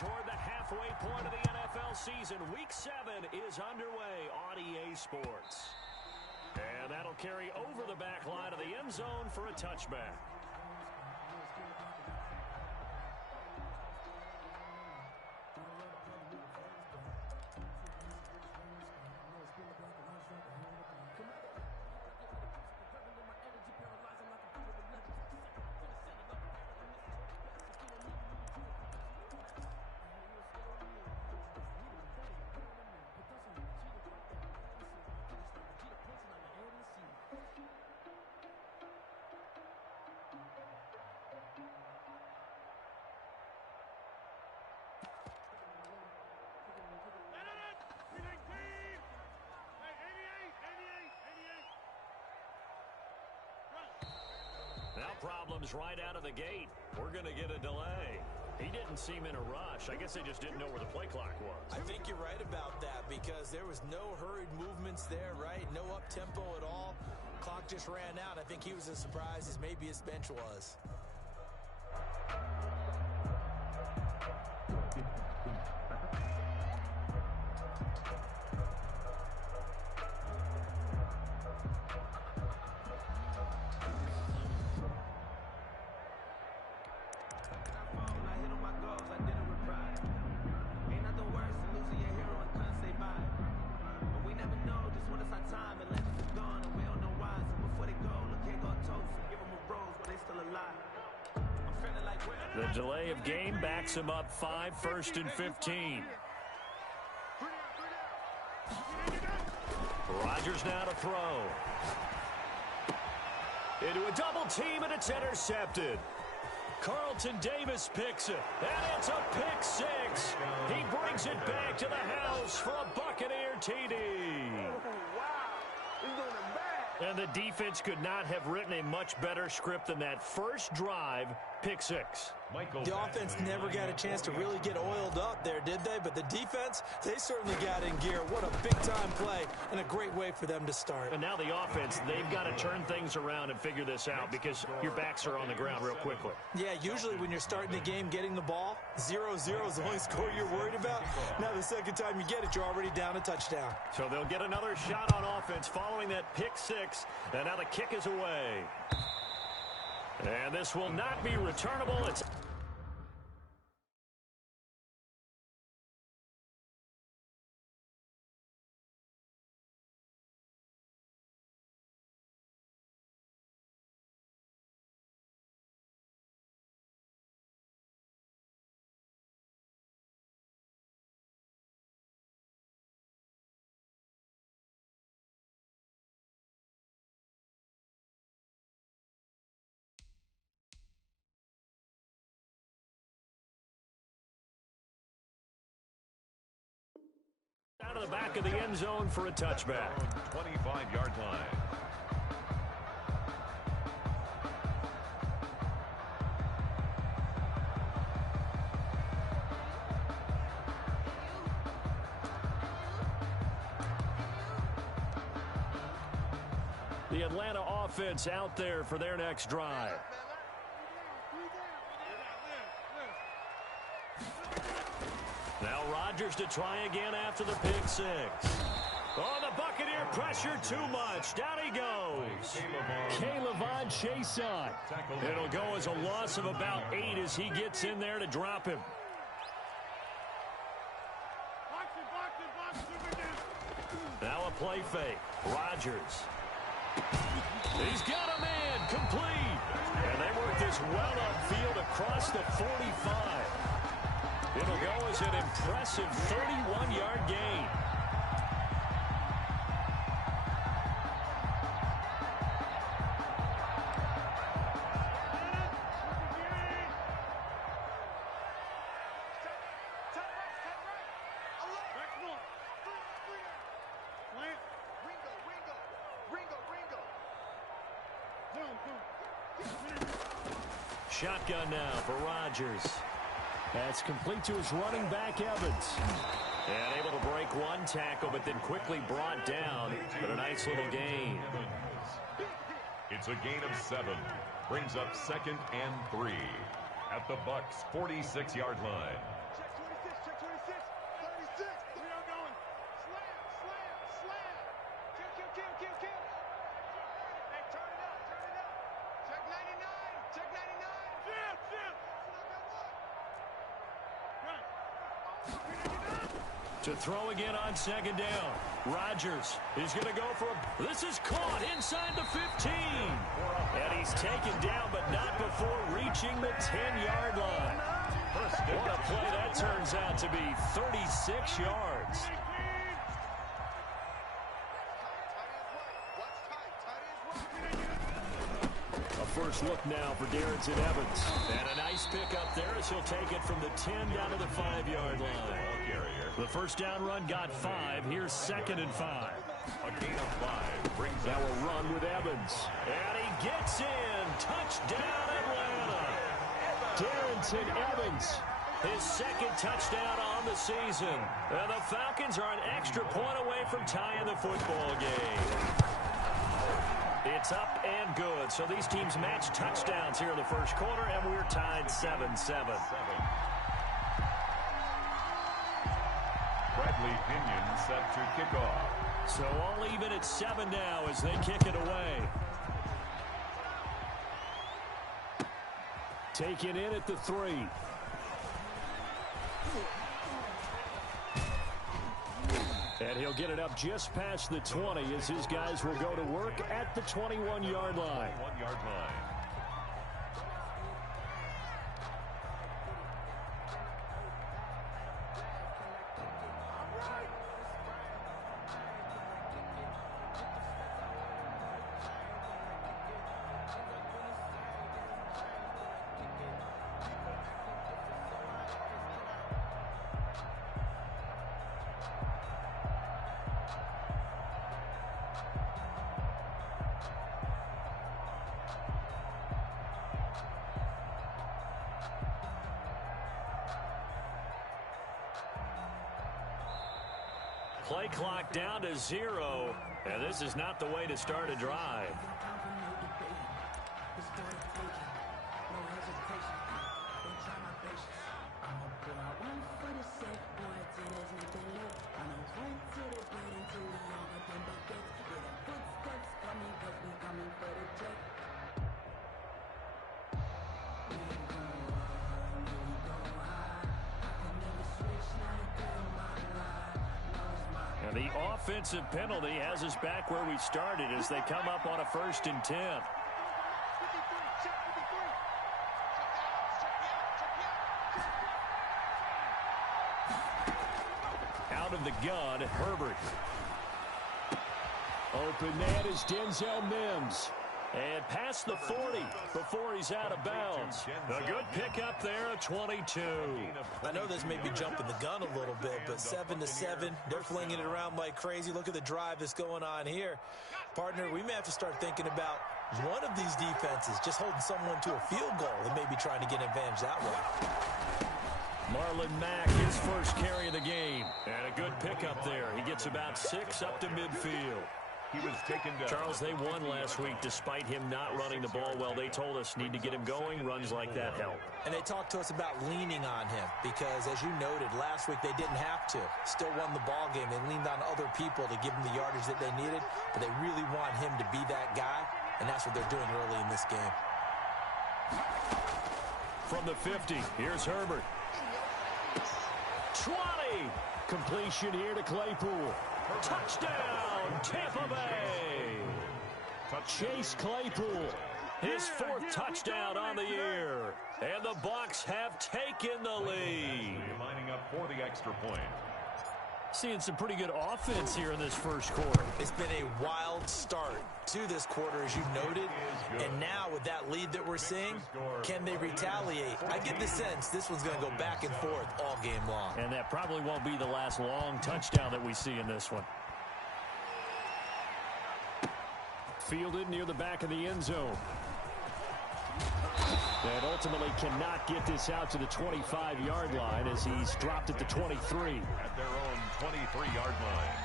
toward the halfway point of the NFL season. Week 7 is underway on EA Sports. And that'll carry over the back line of the end zone for a touchback. Now problems right out of the gate. We're going to get a delay. He didn't seem in a rush. I guess they just didn't know where the play clock was. I think you're right about that because there was no hurried movements there, right? No up-tempo at all. Clock just ran out. I think he was as surprised as maybe his bench was. The delay of game backs him up 5, 1st and 15. Rodgers now to throw. Into a double team, and it's intercepted. Carlton Davis picks it, and it's a pick 6. He brings it back to the house for a Buccaneer TD. And the defense could not have written a much better script than that first drive, pick 6. The offense never got a chance to really get oiled up there, did they? But the defense, they certainly got in gear. What a big-time play and a great way for them to start. And now the offense, they've got to turn things around and figure this out because your backs are on the ground real quickly. Yeah, usually when you're starting the game getting the ball, 0-0 is the only score you're worried about. Now the second time you get it, you're already down a touchdown. So they'll get another shot on offense following that pick 6, and now the kick is away. And this will not be returnable. It's out of the back of the end zone for a touchback. 25-yard line. The Atlanta offense out there for their next drive. Now Rodgers to try again after the pick 6. Oh, the Buccaneer pressure too much. Down he goes. K'Lavon Chaisson. It'll go as a loss of about 8 as he gets in there to drop him. Now a play fake. Rodgers. He's got a man complete. And they work this well upfield across the 45. It'll go as an impressive 31-yard gain. Shotgun now for Rodgers. That's complete to his running back, Evans. And able to break one tackle, but then quickly brought down. But a nice little gain. It's a gain of 7. Brings up 2nd and 3 at the Bucs' 46-yard line. To throw again on second down. Rodgers is going to go for a... This is caught inside the 15. And he's taken down, but not before reaching the 10-yard line. What a play that turns out to be. 36 yards. A first look now for Darrington Evans. And a nice pickup there as he'll take it from the 10 down to the 5-yard line. The first down run got 5. Here's 2nd and 5. A gain of 5 brings Now out a run with Evans. And he gets in. Touchdown, Atlanta. Darrington Evans. His 2nd touchdown on the season. And the Falcons are an extra point away from tying the football game. It's up and good. So these teams match touchdowns here in the first quarter, and we're tied 7-7. Bradley Pinion set to kick off. So all even at 7 now as they kick it away. Taken in at the 3. And he'll get it up just past the 20 as his guys will go to work at the 21-yard line. 1-yard line. Play clock down to 0, and this is not the way to start a drive. The offensive penalty has us back where we started as they come up on a 1st and 10. Out of the gun, Herbert. Open man is Denzel Mims. And past the 40 before he's out of bounds. A good pickup there at 22. I know this may be jumping the gun a little bit, but 7-7, they're flinging it around like crazy. Look at the drive that's going on here. Partner, we may have to start thinking about one of these defenses just holding someone to a field goal and maybe trying to get an advantage that way. Marlon Mack, his first carry of the game. And a good pickup there. He gets about 6 up to midfield. He was taken down. Charles, they won last week despite him not running the ball well. They told us need to get him going. Runs like that help. And they talked to us about leaning on him because, as you noted, last week they didn't have to. Still won the ball game. They leaned on other people to give them the yardage that they needed, but they really want him to be that guy, and that's what they're doing early in this game. From the 50, here's Herbert. 20! Completion here to Claypool. Touchdown, Tampa Bay. Chase Claypool, his 4th touchdown on the year. And the Bucs have taken the lead. Lining up for the extra point. Seeing some pretty good offense here in this first quarter. It's been a wild start to this quarter, as you noted. And now with that lead that we're seeing, can they retaliate? I get the sense this one's going to go back and forth all game long. And that probably won't be the last long touchdown that we see in this one. Fielded near the back of the end zone. And ultimately cannot get this out to the 25-yard line as he's dropped at the 23. At their own 23-yard line.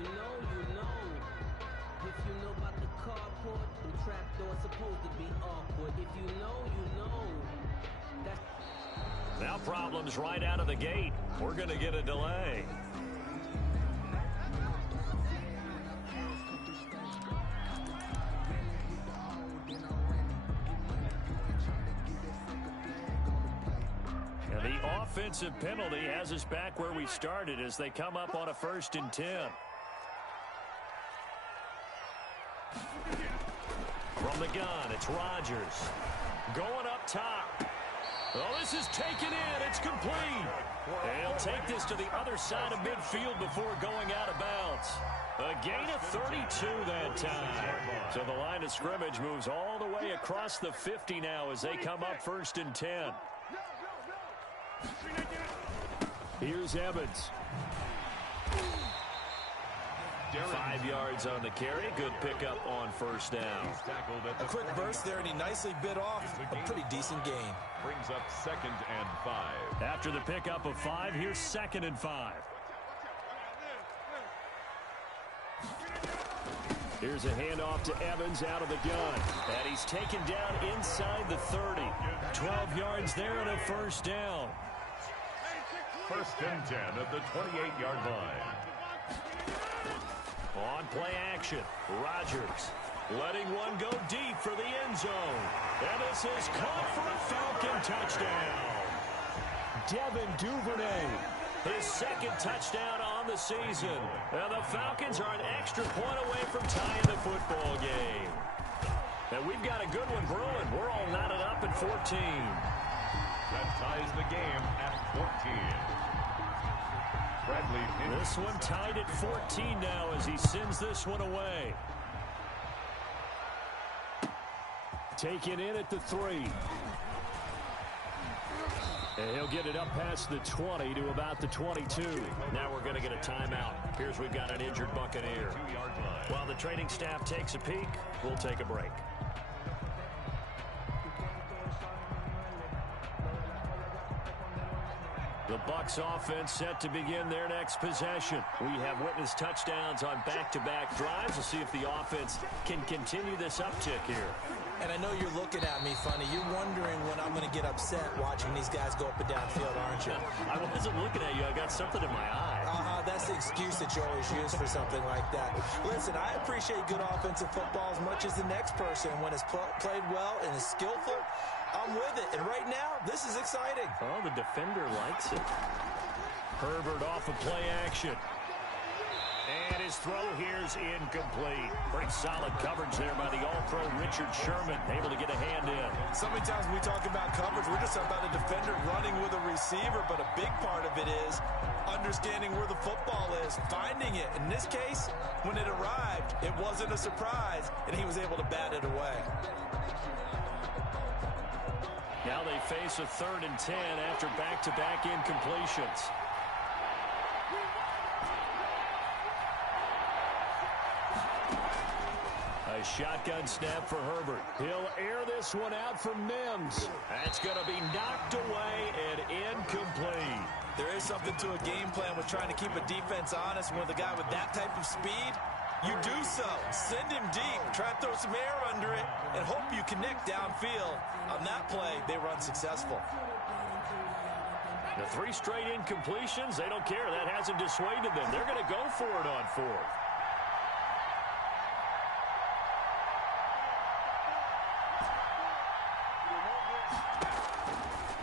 you know, you know. If you know about the carport, the trapdoor supposed to be awkward. If you know, you know. That's now problems right out of the gate. We're going to get a delay. And the offensive penalty has us back where we started as they come up on a 1st and 10. From the gun, it's Rodgers. Going up top. Oh, this is taken in. It's complete. He'll take this to the other side of midfield before going out of bounds. A gain of 32 that time. So the line of scrimmage moves all the way across the 50 now as they come up 1st and 10. Here's Evans. 5 yards on the carry. Good pickup on 1st down. A quick burst there, and he nicely bit off a pretty decent gain. Brings up 2nd and 5. After the pickup of 5, here's 2nd and 5. Here's a handoff to Evans out of the gun. And he's taken down inside the 30. 12 yards there and a 1st down. 1st and 10 at the 28-yard line. On play action, Rodgers letting one go deep for the end zone. And this is caught for a Falcon touchdown. Devin Duvernay, his 2nd touchdown on the season. And the Falcons are an extra point away from tying the football game. And we've got a good one brewing. We're all knotted up at 14. That ties the game at 14. This one tied at 14 now as he sends this one away. Taken in at the 3. And he'll get it up past the 20 to about the 22. Now we're going to get a timeout. Here's we've got an injured Buccaneer. While the training staff takes a peek, we'll take a break. The Bucs offense set to begin their next possession. We have witnessed touchdowns on back-to-back drives. We'll see if the offense can continue this uptick here. And I know you're looking at me funny. You're wondering when I'm going to get upset watching these guys go up and down field, aren't you? I wasn't looking at you. I got something in my eye. That's the excuse that you always use for something like that. Listen, I appreciate good offensive football as much as the next person. When it's played well and is skillful, I'm with it. And right now, this is exciting. Oh, the defender likes it. Herbert off of play action. And his throw here's incomplete. Pretty solid coverage there by the All-Pro Richard Sherman. Able to get a hand in. So many times when we talk about coverage, we're just about a defender running with a receiver. But a big part of it is understanding where the football is, finding it. In this case, when it arrived, it wasn't a surprise, and he was able to bat it away. Now they face a 3rd and 10 after back-to-back incompletions. A shotgun snap for Herbert. He'll air this one out for Mims. That's going to be knocked away and incomplete. There is something to a game plan with trying to keep a defense honest. With a guy with that type of speed, you do so. Send him deep. Try to throw some air under it and hope you connect downfield. On that play, they run successful. The 3 straight incompletions, they don't care. That hasn't dissuaded them. They're going to go for it on 4th.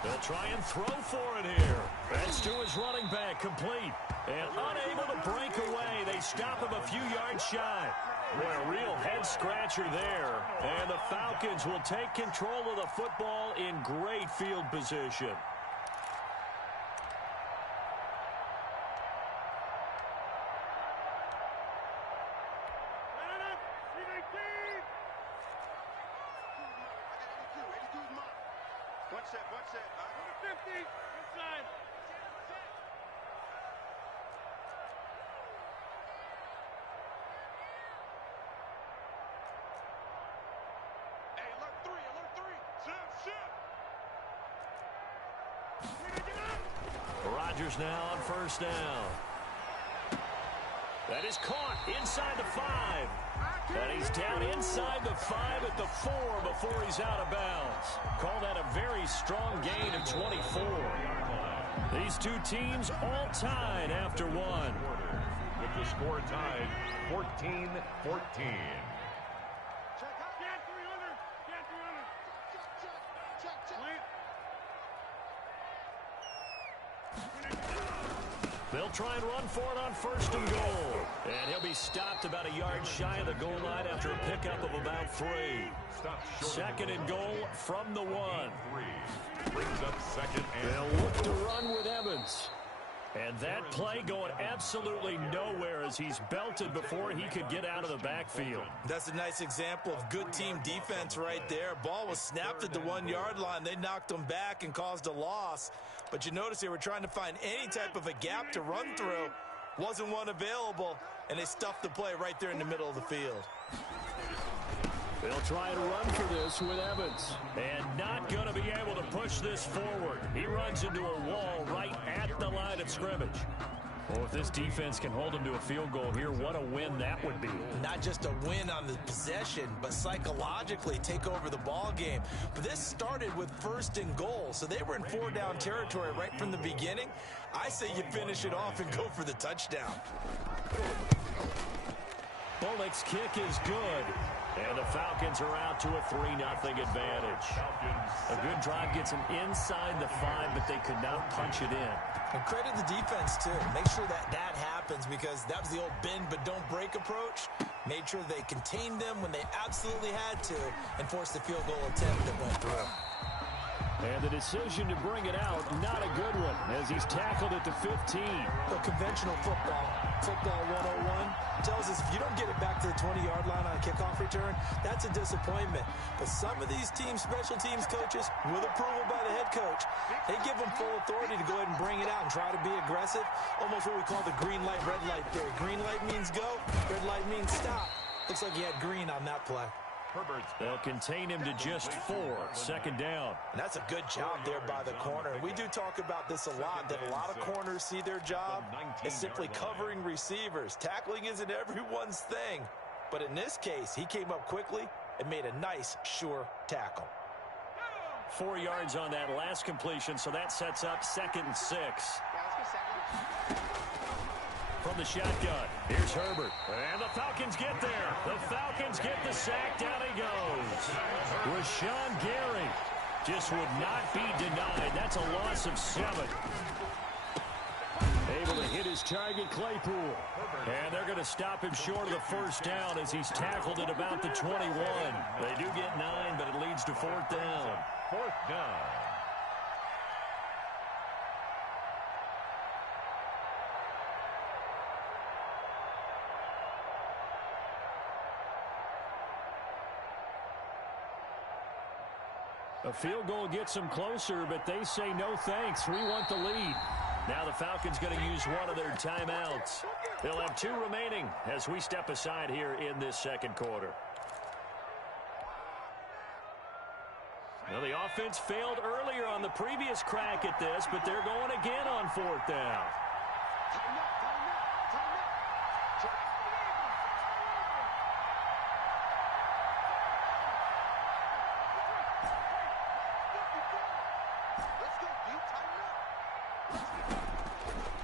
They'll try and throw for it here. That's to his running back, complete. And unable to break away. They stop him a few yards shy. What a real head-scratcher there. And the Falcons will take control of the football in great field position. Rodgers now on 1st down. That is caught inside the 5. And he's down inside the 5 at the 4 before he's out of bounds. Call that a very strong gain of 24. These two teams all tied after one. With the score tied 14-14. They'll try and run for it on 1st and goal. And he'll be stopped about a yard shy of the goal line after a pickup of about 3. 2nd and goal from the 1. Brings up 2nd and they'll look to run with Evans. And that play going absolutely nowhere as he's belted before he could get out of the backfield. That's a nice example of good team defense right there. Ball was snapped at the 1-yard line. They knocked him back and caused a loss. But you notice they were trying to find any type of a gap to run through. Wasn't one available, and they stuffed the play right there in the middle of the field. They'll try and run for this with Evans. And not going to be able to push this forward. He runs into a wall right at the line of scrimmage. Well, if this defense can hold him to a field goal here, what a win that would be. Not just a win on the possession, but psychologically take over the ball game. But this started with 1st and goal, so they were in 4-down territory right from the beginning. I say you finish it off and go for the touchdown. Bullock's kick is good. And the Falcons are out to a 3-0 advantage. A good drive gets them inside the 5, but they could not punch it in. And credit the defense, too. Make sure that happens because that was the old bend but don't break approach. Made sure they contained them when they absolutely had to and forced the field goal attempt that went through. And the decision to bring it out, not a good one, as he's tackled at the 15. The conventional football 101, tells us if you don't get it back to the 20-yard line on a kickoff return, that's a disappointment. But some of these team special teams coaches, with approval by the head coach, they give them full authority to go ahead and bring it out and try to be aggressive, almost what we call the green light, red light theory. Green light means go, red light means stop. Looks like he had green on that play. They'll contain him to just 4, 2nd down. And that's a good job there by the corner. We do talk about this a lot, that a lot of corners see their job as simply covering receivers. Tackling isn't everyone's thing. But in this case, he came up quickly and made a nice, sure tackle. 4 yards on that last completion, so that sets up 2nd and 6. From the shotgun, here's Herbert. And the Falcons get there. The Falcons get the sack. Down he goes. Rashawn Gary just would not be denied. That's a loss of 7. Able to hit his target, Claypool. And they're going to stop him short of the 1st down as he's tackled at about the 21. They do get 9, but it leads to 4th down. 4th down. A field goal gets them closer, but they say no thanks. We want the lead. Now the Falcons going to use one of their timeouts. They'll have 2 remaining as we step aside here in this 2nd quarter. Now the offense failed earlier on the previous crack at this, but they're going again on 4th down.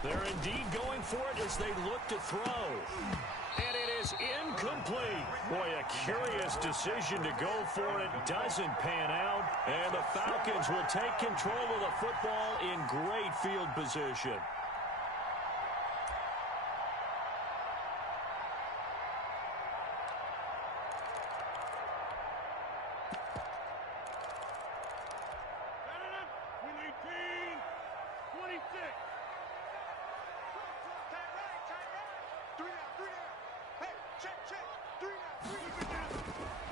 They're indeed going for it as they look to throw. And it is incomplete. Boy, a curious decision to go for it. Doesn't pan out. And the Falcons will take control of the football in great field position.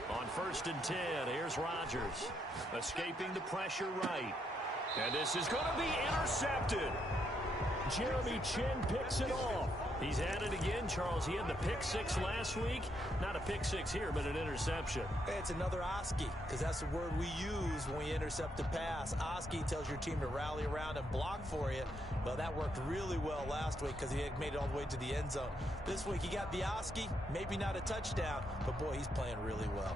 On 1st and 10, here's Rodgers, escaping the pressure right. And this is going to be intercepted. Jeremy Chin picks it off. He's at it again, Charles. He had the pick six last week. Not a pick six here, but an interception. Hey, it's another Oski, because that's the word we use when we intercept a pass. Oski tells your team to rally around and block for you. Well, that worked really well last week because he had made it all the way to the end zone. This week he got the Oski, maybe not a touchdown, but boy, he's playing really well.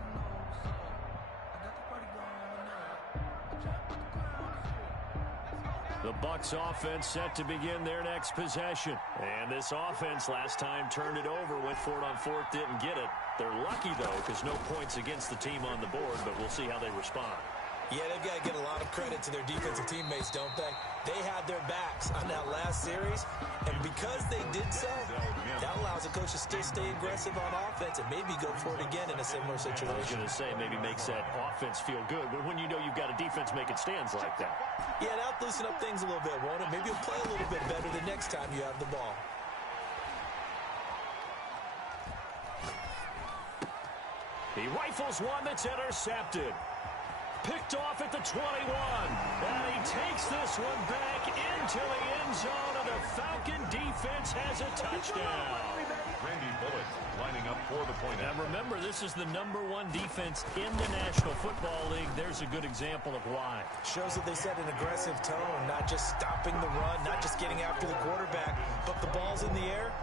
The Bucs offense set to begin their next possession. And this offense last time turned it over, went for it on fourth, didn't get it. They're lucky, though, because no points against the team on the board, but we'll see how they respond. Yeah, they've got to get a lot of credit to their defensive teammates, don't they? They had their backs on that last series, and because they did so, that allows the coach to still stay aggressive on offense and maybe go for it again in a similar situation. I was going to say, maybe makes that offense feel good, but when you know you've got a defense making stands like that. Yeah, that'll loosen up things a little bit, won't it? Maybe you'll play a little bit better the next time you have the ball. He rifles one that's intercepted. Picked off at the 21. And he takes this one back into the end zone, and the Falcon defense has a touchdown. Randy Bullock lining up for the point. And remember, this is the #1 defense in the National Football League. There's a good example of why. Shows that they set an aggressive tone, not just stopping the run, not just getting after the quarterback, but the ball's in the air.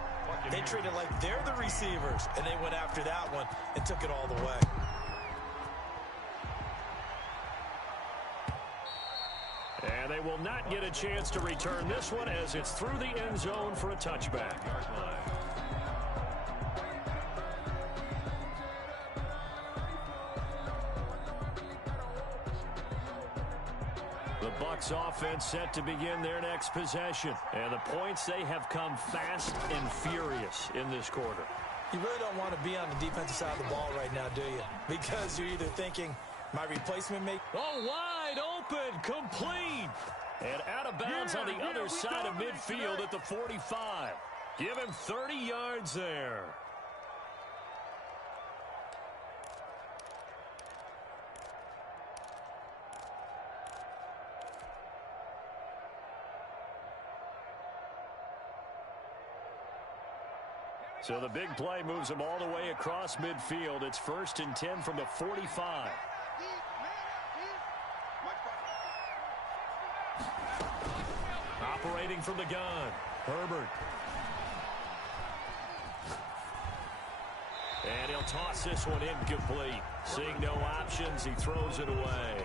They treat it like they're the receivers, and they went after that one and took it all the way. And they will not get a chance to return this one as it's through the end zone for a touchback. The Bucs offense set to begin their next possession. And the points, they have come fast and furious in this quarter. You really don't want to be on the defensive side of the ball right now, do you? Because you're either thinking, my replacement may... Oh, wide open, complete. And out of bounds on the other side of midfield at the 45. Give him 30 yards there. So the big play moves him all the way across midfield. It's 1st and 10 from the 45. Operating from the gun, Herbert. And he'll toss this one incomplete. Seeing no options, he throws it away.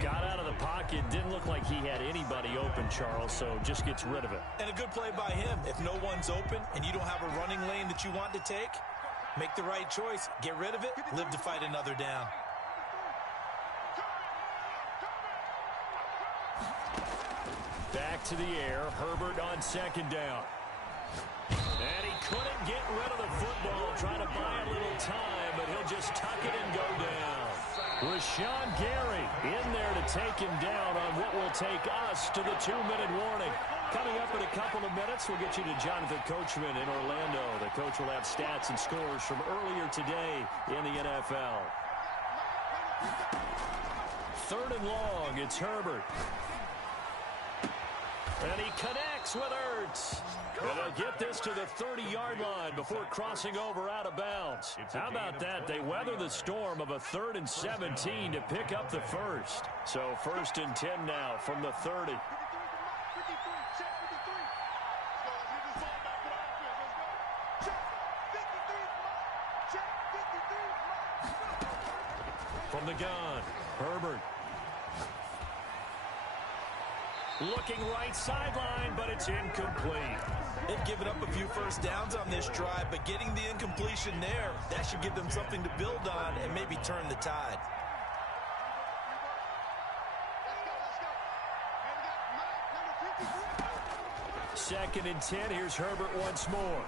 Got out of the pocket, didn't look like he had anybody open, Charles, so just gets rid of it. And a good play by him. If no one's open and you don't have a running lane that you want to take, make the right choice. Get rid of it, live to fight another down. Back to the air, Herbert on 2nd down. And he couldn't get rid of the football, trying to buy a little time, but he'll just tuck it and go down. Rashawn Gary in there to take him down on what will take us to the 2-minute warning. Coming up in a couple of minutes, we'll get you to Jonathan Coachman in Orlando. The coach will have stats and scores from earlier today in the NFL. 3rd and long, it's Herbert. And he connects with Ertz. And they'll get this to the 30-yard line before crossing over out of bounds. How about that? They weather the storm of a 3rd and 17 to pick up the first. So 1st and 10 now from the 30. From the gun, Herbert. Looking right sideline, but it's incomplete. They've given up a few first downs on this drive, but getting the incompletion there, that should give them something to build on and maybe turn the tide. Second and 10, here's Herbert once more.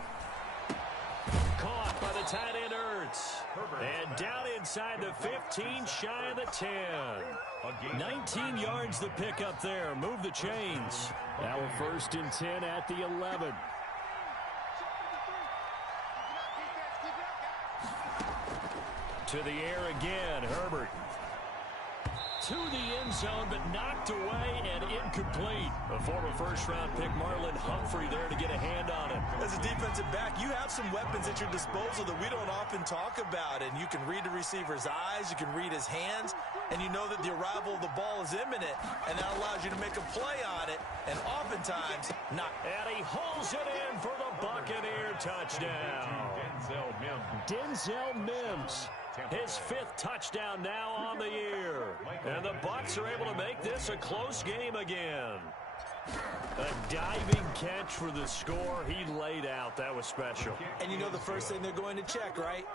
Caught by the tight end Ertz. And down inside the 15, shy of the 10. 19 yards the pick up there. Move the chains. Now a 1st and 10 at the 11. To the air again, Herbert. To the end zone, but knocked away and incomplete. A former first-round pick, Marlon Humphrey, there to get a hand on it. As a defensive back, you have some weapons at your disposal that we don't often talk about. And you can read the receiver's eyes, you can read his hands, and you know that the arrival of the ball is imminent, and that allows you to make a play on it, and oftentimes not. And he holds it in for the Buccaneer touchdown. Denzel Mims. His 5th touchdown now on the year. And the Bucs are able to make this a close game again. A diving catch for the score. He laid out. That was special. And you know the first thing they're going to check, right?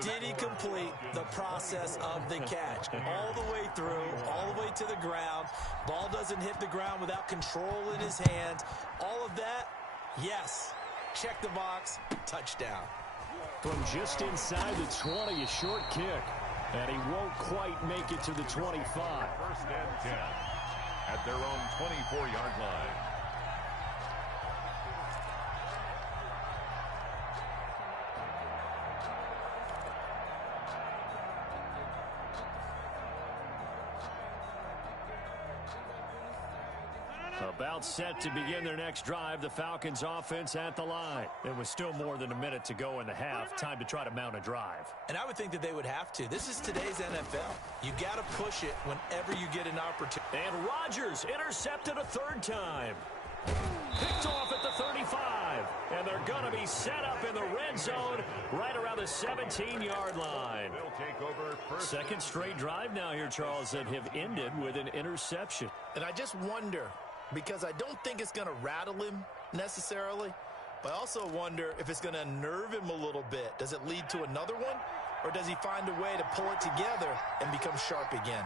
Did he complete the process of the catch? All the way through, all the way to the ground. Ball doesn't hit the ground without control in his hands. All of that, yes. Check the box. Touchdown. From just inside the 20, a short kick. And he won't quite make it to the 25. 1st and 10 at their own 24-yard line. About set to begin their next drive, the Falcons offense at the line. It was still more than a minute to go in the half. Time to try to mount a drive. And I would think that they would have to. This is today's NFL. You got to push it whenever you get an opportunity. And Rodgers intercepted a 3rd time. Picked off at the 35. And they're going to be set up in the red zone right around the 17-yard line. Second straight drive now here, Charles, that have ended with an interception. And I just wonder, because I don't think it's going to rattle him necessarily, but I also wonder if it's going to unnerve him a little bit. Does it lead to another one, or does he find a way to pull it together and become sharp again?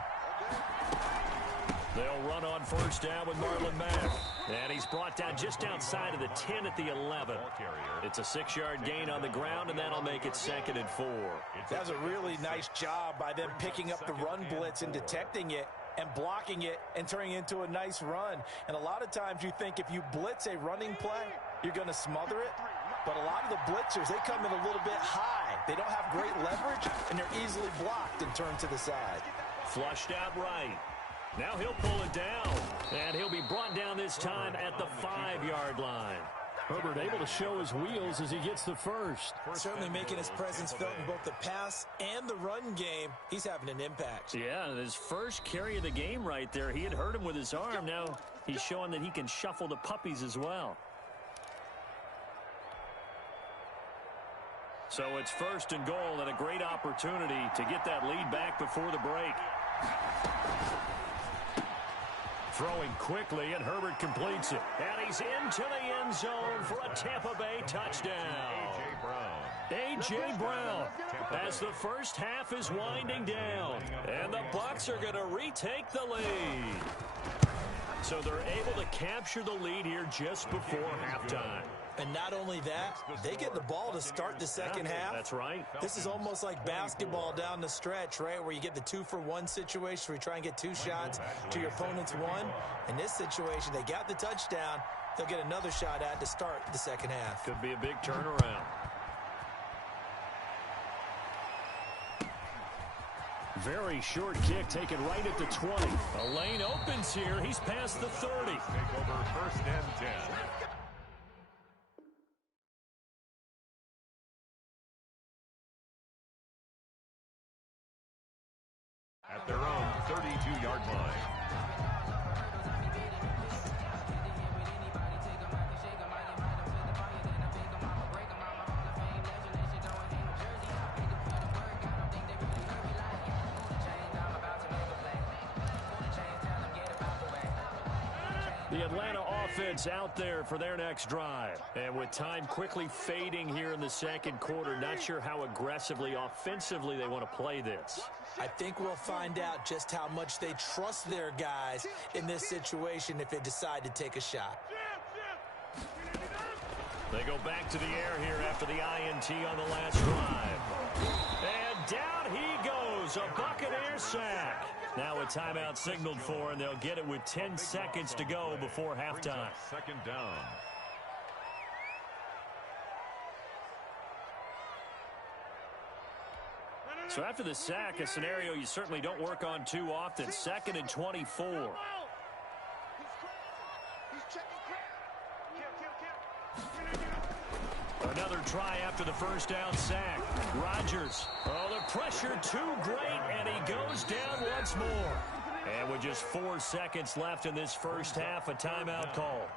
They'll run on 1st down with Marlon Mack. And he's brought down just outside of the 10 at the 11. It's a 6-yard gain on the ground, and that'll make it 2nd and 4. That was a really nice job by them picking up the run blitz and detecting it and blocking it and turning it into a nice run. And a lot of times you think if you blitz a running play, you're going to smother it. But a lot of the blitzers, they come in a little bit high. They don't have great leverage, and they're easily blocked and turned to the side. Flushed out right. Now he'll pull it down, and he'll be brought down this time at the 5-yard line. Herbert able to show his wheels as he gets the first. Certainly making his presence felt in both the pass and the run game. He's having an impact. Yeah, his first carry of the game right there. He had hurt him with his arm. Now he's showing that he can shuffle the puppies as well. So it's 1st and goal, and a great opportunity to get that lead back before the break. Throwing quickly, and Herbert completes it. And he's into the end zone for a Tampa Bay touchdown. A.J. Brown as the first half is winding down. And the Bucs are going to retake the lead. So they're able to capture the lead here just before halftime. And not only that, they get the ball to start the second half. That's right. This is almost like basketball down the stretch, right, where you get the 2-for-1 situation where you try and get 2 shots to your opponent's 1. In this situation, they got the touchdown. They'll get another shot at to start the second half. Could be a big turnaround. Very short kick taken right at the 20. A lane opens here. He's past the 30. Take over 1st and 10. At their own 32-yard line. The Atlanta offense out there for their next drive. And with time quickly fading here in the second quarter, not sure how aggressively, offensively they want to play this. I think we'll find out just how much they trust their guys in this situation if they decide to take a shot. They go back to the air here after the INT on the last drive. And down he goes, a Buccaneer sack. Now a timeout signaled for, and they'll get it with 10 seconds to go before halftime. 2nd down. So after the sack, a scenario you certainly don't work on too often. 2nd and 24. Another try after the first down sack. Rodgers. Oh, the pressure too great, and he goes down once more. And with just 4 seconds left in this first half, a timeout call.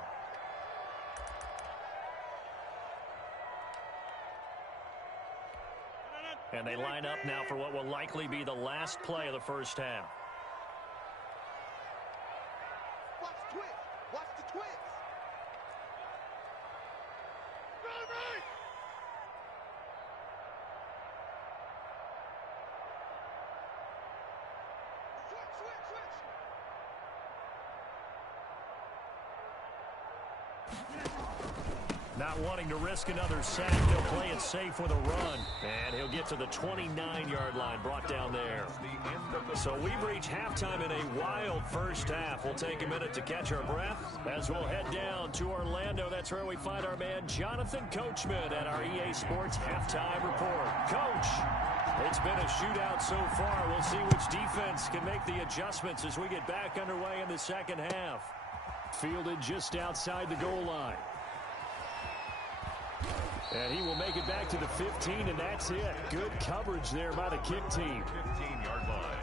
And they line up now for what will likely be the last play of the first half. Watch the twist. Watch the twist. Right. Switch. Not wanting to risk another sack, they'll play it safe with a run. And he'll get to the 29-yard line, brought down there. So we've reached halftime in a wild first half. We'll take a minute to catch our breath as we'll head down to Orlando. That's where we find our man Jonathan Coachman at our EA Sports Halftime Report. Coach, it's been a shootout so far. We'll see which defense can make the adjustments as we get back underway in the second half. Fielded just outside the goal line. And he will make it back to the 15, and that's it. Good coverage there by the kick team. 15-yard line.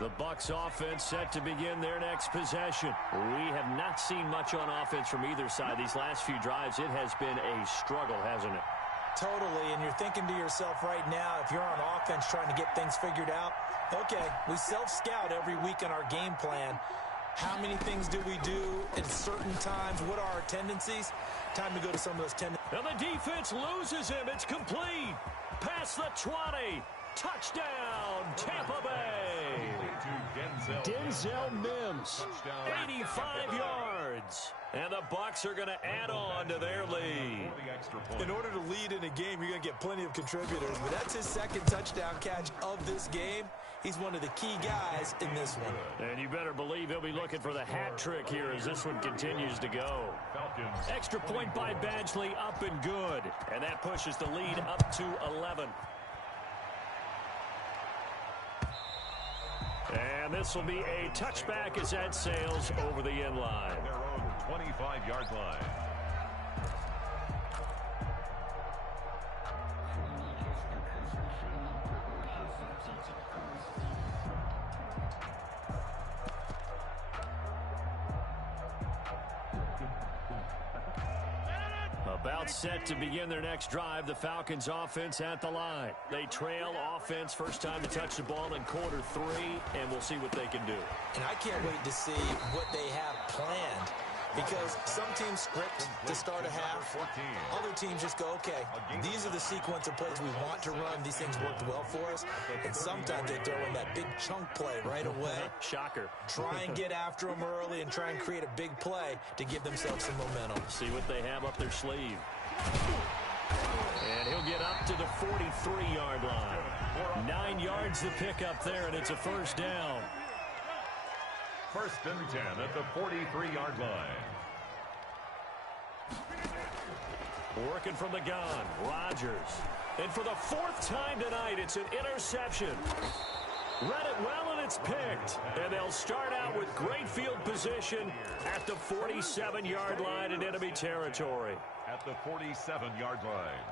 The Bucs offense set to begin their next possession. We have not seen much on offense from either side these last few drives. It has been a struggle, hasn't it? Totally, and you're thinking to yourself right now, if you're on offense trying to get things figured out, okay, we self-scout every week in our game plan. How many things do we do at certain times? What are our tendencies? Time to go to some of those tendencies. And the defense loses him. It's complete. Past the 20. Touchdown, Tampa Bay. Denzel Mims, 85 yards. And the Bucs are going to add on to their lead. In order to lead in a game, you're going to get plenty of contributors. But that's his second touchdown catch of this game. He's one of the key guys in this one. And you better believe he'll be looking for the hat trick here as this one continues to go. Falcons. Extra point by Badgley, up and good. And that pushes the lead up to 11. And this will be a touchback as that sails over the end line. Their own 25-yard line. About set to begin their next drive, the Falcons offense at the line. They trail offense, first time to touch the ball in quarter 3, and we'll see what they can do. And I can't wait to see what they have planned, because some teams script to start a half. Other teams just go, okay, these are the sequence of plays we want to run. These things worked well for us. And sometimes they throw in that big chunk play right away. Shocker. Try and get after them early and try and create a big play to give themselves some momentum. See what they have up their sleeve. And he'll get up to the 43-yard line. 9 yards to pick up there, and it's a first down. First and 10 at the 43-yard line. Working from the gun, Rodgers. And for the 4th time tonight, it's an interception. Read it well, and it's picked. And they'll start out with great field position at the 47-yard line in enemy territory. At the 47-yard line.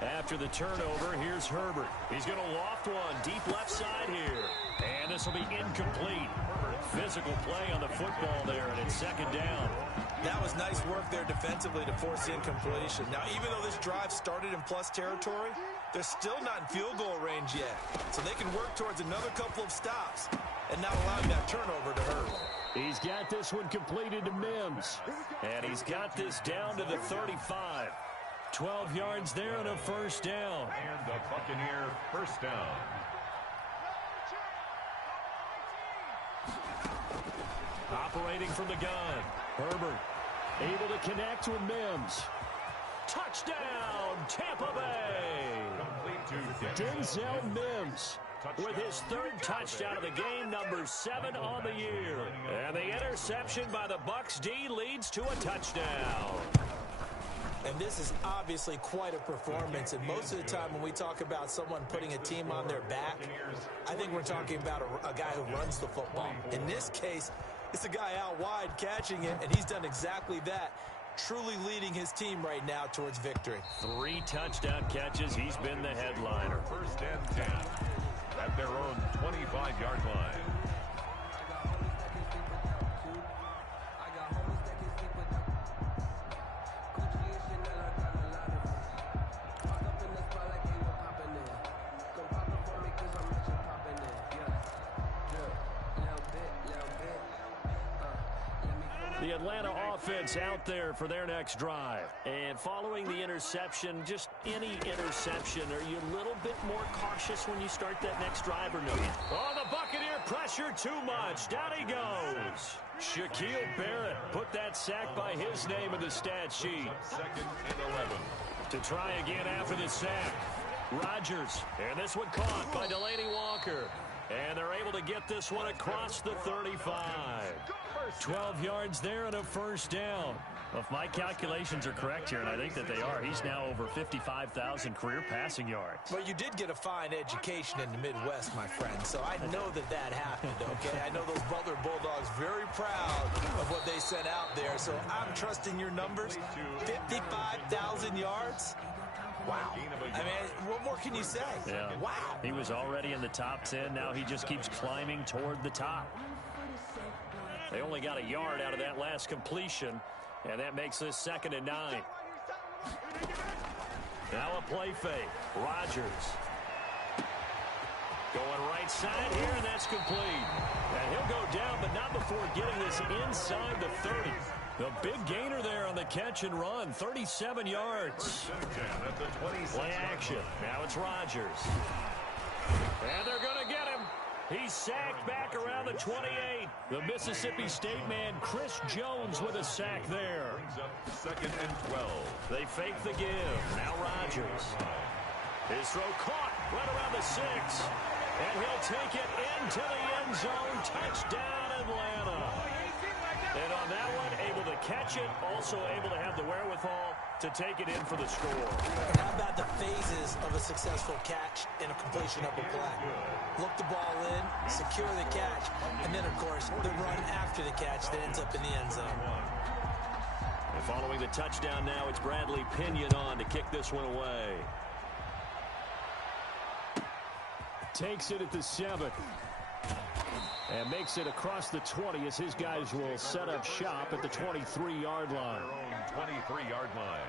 After the turnover, here's Herbert. He's going to loft one deep left side here. And this will be incomplete. Physical play on the football there, and it's second down. That was nice work there defensively to force the incompletion. Now, even though this drive started in plus territory, They're still not in field goal range yet, so they can work towards another couple of stops and not allowing that turnover to hurt. He's got this one completed to Mims, and he's got this down to the 35. 12 yards there and a first down. And the Buccaneer first down. Operating from the gun, Herbert able to connect with Mims. Touchdown, Tampa Bay! Complete to Denzel Mims with his third touchdown of the game, number 7 on the year. And the interception by the Bucs D leads to a touchdown. And this is obviously quite a performance. And most of the time when we talk about someone putting a team on their back, I think we're talking about a guy who runs the football. In this case, it's a guy out wide catching it, and he's done exactly that, truly leading his team right now towards victory. 3 touchdown catches. He's been the headliner. First and 10 at their own 25-yard line. The Atlanta offense out there for their next drive. And following the interception, just any interception, are you a little bit more cautious when you start that next drive or no? Oh, the Buccaneer pressure too much. Down he goes. Shaquille Barrett put that sack by his name in the stat sheet. Second and 11. To try again after the sack. Rodgers. And this one caught by Delaney Walker. And they're able to get this one across the 35. 12 yards there and a first down. Well, if my calculations are correct here, and I think that they are, he's now over 55,000 career passing yards. But you did get a fine education in the Midwest, my friend, so I know that happened, okay? I know those Butler Bulldogs very proud of what they sent out there, so I'm trusting your numbers. 55,000 yards? Wow. I mean, what more can you say? Yeah. Wow. He was already in the top 10. Now he just keeps climbing toward the top. They only got a yard out of that last completion, and that makes this 2nd and 9. Now a play fake. Rodgers. Going right side here, and that's complete. And he'll go down, but not before getting this inside the 30. The big gainer there on the catch and run, 37 yards. Play action. Now it's Rodgers. And they're going to get him. He's sacked back around the 28. The Mississippi State man, Chris Jones, with a sack there. Brings up 2nd and 12. They fake the give. Now Rodgers. His throw caught right around the 6. And he'll take it into the end zone. Touchdown, Atlanta. And on that one, able to catch it, also able to have the wherewithal to take it in for the score. How about the phases of a successful catch and a completion of a play? Look the ball in, secure the catch, and then, of course, the run after the catch that ends up in the end zone. And following the touchdown now, it's Bradley Pinion on to kick this one away. Takes it at the 7. And makes it across the 20 as his guys will set up shop at the 23-yard line. Their own 23-yard line.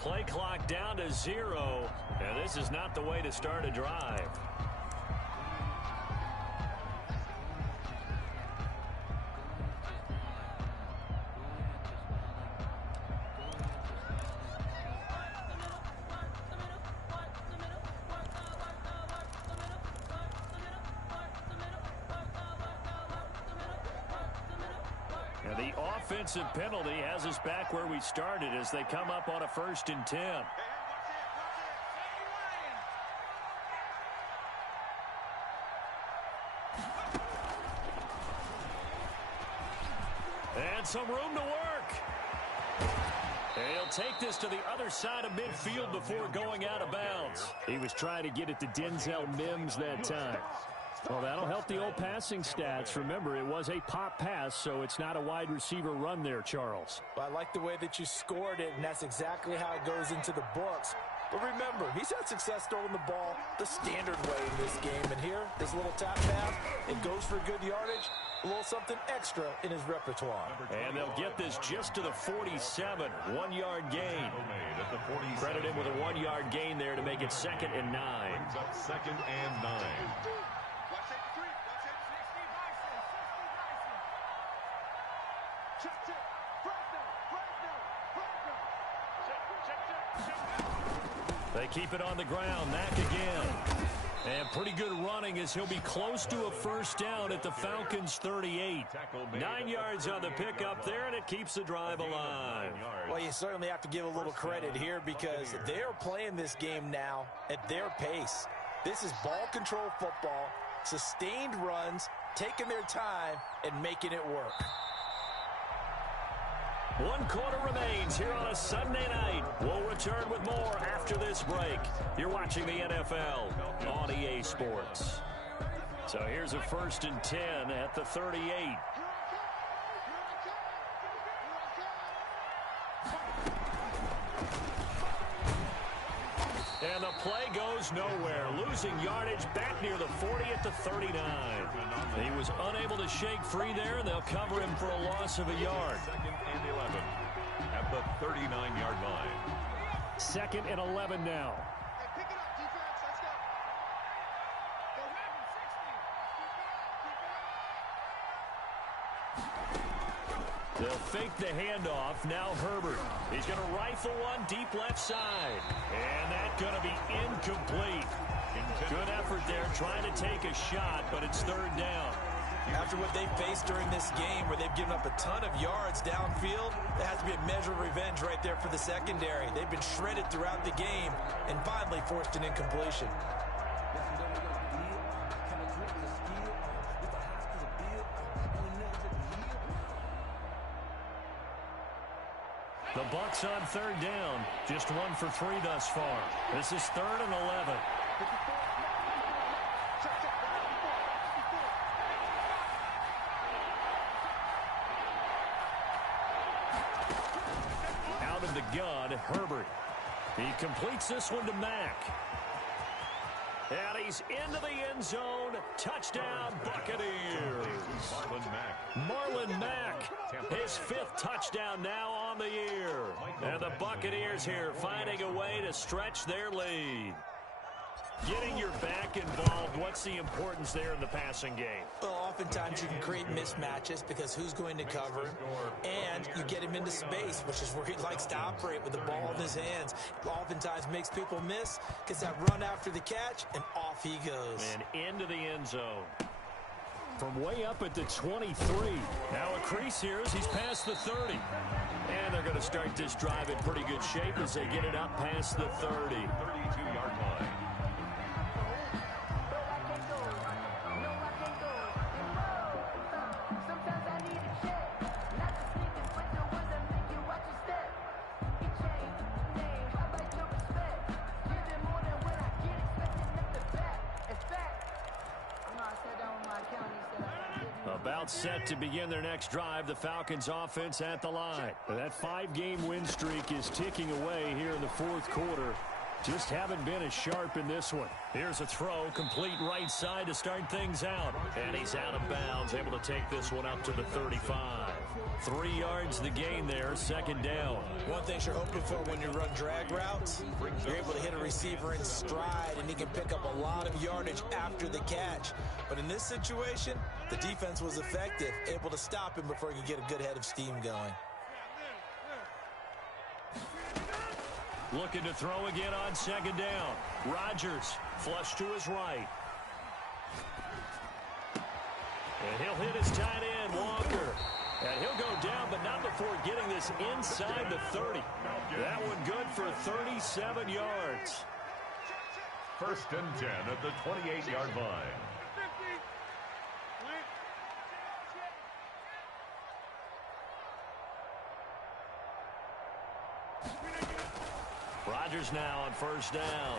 Play clock down to 0, and this is not the way to start a drive. And the offensive penalty has us back where we started as they come up on a 1st and 10. some room to work. And he'll take this to the other side of midfield before going out of bounds. He was trying to get it to Denzel Mims that time. Well, that'll help the old passing stats. Remember, it was a pop pass, so it's not a wide receiver run there, Charles. Well, I like the way that you scored it, and that's exactly how it goes into the books. But remember, he's had success throwing the ball the standard way in this game. And here, this little tap pass, it goes for good yardage, a little something extra in his repertoire. And they'll get this just to the 47, 1-yard gain. Credit him with a 1-yard gain there to make it 2nd and 9. Brings up 2nd and 9. They keep it on the ground. Mack again. And pretty good running as he'll be close to a first down at the Falcons' 38. 9 yards on the pickup there, and it keeps the drive alive. Well, you certainly have to give a little credit here because they're playing this game now at their pace. This is ball control football, sustained runs, taking their time, and making it work. 1 quarter remains here on a Sunday night. We'll return with more after this break. You're watching the NFL on EA Sports. So here's a 1st and 10 at the 38. And the play goes nowhere. Losing yardage back near the 40 at the 39. He was unable to shake free there, and they'll cover him for a loss of a yard. 2nd and 11 at the 39-yard line. 2nd and 11 now. Hey, pick it up, defense. Let's go. They'll fake the handoff. Now Herbert. He's going to rifle one deep left side. And that's going to be incomplete. Good effort there trying to take a shot, but it's 3rd down. After what they've faced during this game where they've given up a ton of yards downfield, there has to be a measure of revenge right there for the secondary. They've been shredded throughout the game and finally forced an incompletion. The Bucs on 3rd down. Just 1 for 3 thus far. This is 3rd and 11. Out of the gun, Herbert. He completes this one to Mack. And he's into the end zone. Touchdown, Buccaneers. Marlon Mack, his 5th touchdown now on the year. And the Buccaneers here finding a way to stretch their lead. Getting your back involved, what's the importance there in the passing game? Well, oftentimes you can create mismatches because who's going to cover him, and you get him into space, which is where he likes to operate with the ball in his hands. Oftentimes makes people miss, gets that run after the catch, and off he goes. And into the end zone. From way up at the 23. Now a crease here as he's past the 30. And they're going to start this drive in pretty good shape as they get it up past the 30. 32-yard line. About set to begin their next drive, the Falcons offense at the line. That 5-game win streak is ticking away here in the 4th quarter. Just haven't been as sharp in this one. Here's a throw, complete right side to start things out. And he's out of bounds, able to take this one up to the 35. 3 yards the gain there, 2nd down. One thing you're hoping for when you run drag routes, you're able to hit a receiver in stride, and he can pick up a lot of yardage after the catch. But in this situation, the defense was effective, able to stop him before he could get a good head of steam going. Looking to throw again on 2nd down. Rodgers, flush to his right. And he'll hit his tight end, Walker. And he'll go down, but not before getting this inside the 30. That one good for 37 yards. 1st and 10 at the 28-yard line. Rodgers now on first down.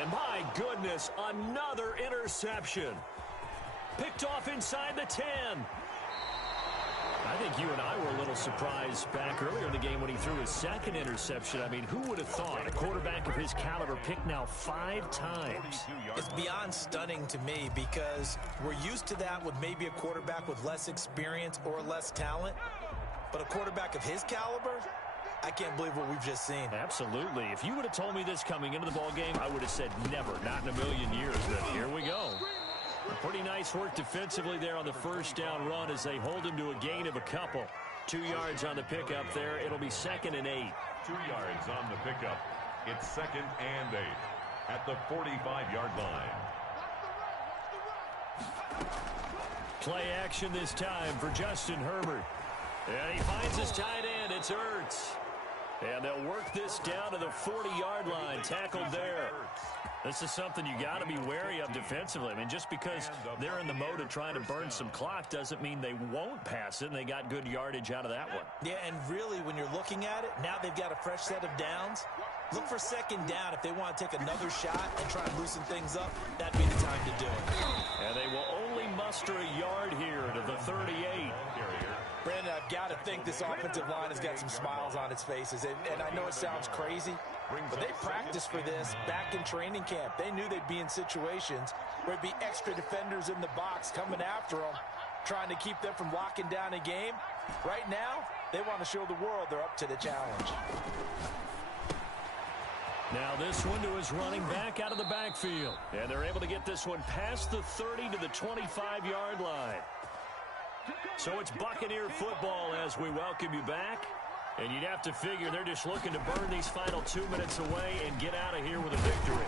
And my goodness, another interception. Picked off inside the 10. I think you and I were a little surprised back earlier in the game when he threw his second interception. I mean, who would have thought a quarterback of his caliber picked now 5 times? It's beyond stunning to me because we're used to that with maybe a quarterback with less experience or less talent. But a quarterback of his caliber, I can't believe what we've just seen. Absolutely. If you would have told me this coming into the ball game, I would have said never, not in a million years. But here we go. Pretty nice work defensively there on the first down run as they hold him to a gain of a couple. 2 yards on the pickup there. It'll be 2nd and 8. 2 yards on the pickup. It's 2nd and 8 at the 45-yard line. Play action this time for Justin Herbert. And he finds his tight end. It's Ertz. And they'll work this down to the 40-yard line. Tackled there. This is something you got to be wary of defensively. I mean, just because they're in the mode of trying to burn some clock doesn't mean they won't pass it, and they got good yardage out of that one. Yeah, and really, when you're looking at it, now they've got a fresh set of downs. Look for 2nd down if they want to take another shot and try and loosen things up. That'd be the time to do it. And they will only muster a yard here to the 38. Brandon, I've got to think this offensive line has got some smiles on its faces. And I know it sounds crazy, but they practiced for this back in training camp. They knew they'd be in situations where there'd be extra defenders in the box coming after them, trying to keep them from locking down a game. Right now, they want to show the world they're up to the challenge. Now this one to his running back out of the backfield. And they're able to get this one past the 30 to the 25-yard line. So it's Buccaneer football as we welcome you back. And you'd have to figure they're just looking to burn these final 2 minutes away and get out of here with a victory.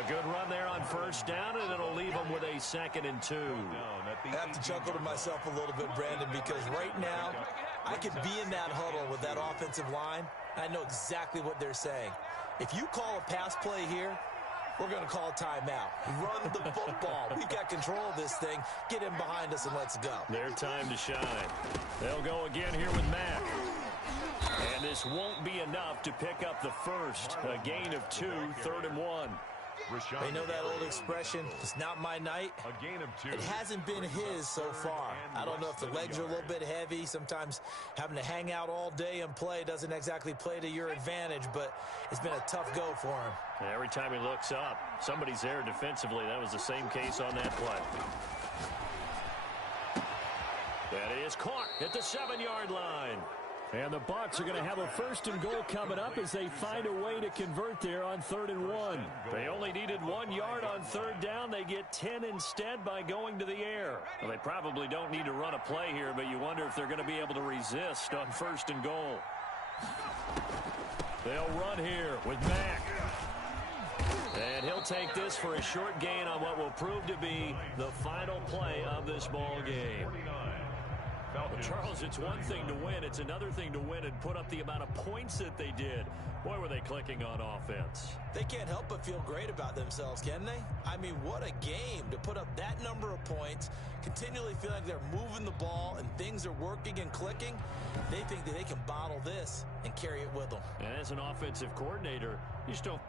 A good run there on first down, and it'll leave them with a 2nd and 2. I have to chuckle to myself a little bit, Brandon, because right now I could be in that huddle with that offensive line. I know exactly what they're saying. If you call a pass play here, we're going to call a timeout. Run the football. We've got control of this thing. Get in behind us and let's go. Their time to shine. They'll go again here with Mack. And this won't be enough to pick up the first. A gain of 2, 3rd and 1. They know that old expression, it's not my night. A gain of 2. It hasn't been his so far. I don't know if the legs are a little bit heavy. Sometimes having to hang out all day and play doesn't exactly play to your advantage, but it's been a tough go for him. And every time he looks up, somebody's there defensively. That was the same case on that play. That is caught at the 7-yard line. And the Bucs are going to have a 1st and goal coming up as they find a way to convert there on 3rd and 1. They only needed 1 yard on 3rd down. They get 10 instead by going to the air. Well, they probably don't need to run a play here, but you wonder if they're going to be able to resist on 1st and goal. They'll run here with Mack. And he'll take this for a short gain on what will prove to be the final play of this ball game. Well, Charles, it's one thing to win. It's another thing to win and put up the amount of points that they did. Boy, were they clicking on offense. They can't help but feel great about themselves, can they? I mean, what a game to put up that number of points, continually feel like they're moving the ball and things are working and clicking. They think that they can bottle this and carry it with them. And as an offensive coordinator, you just don't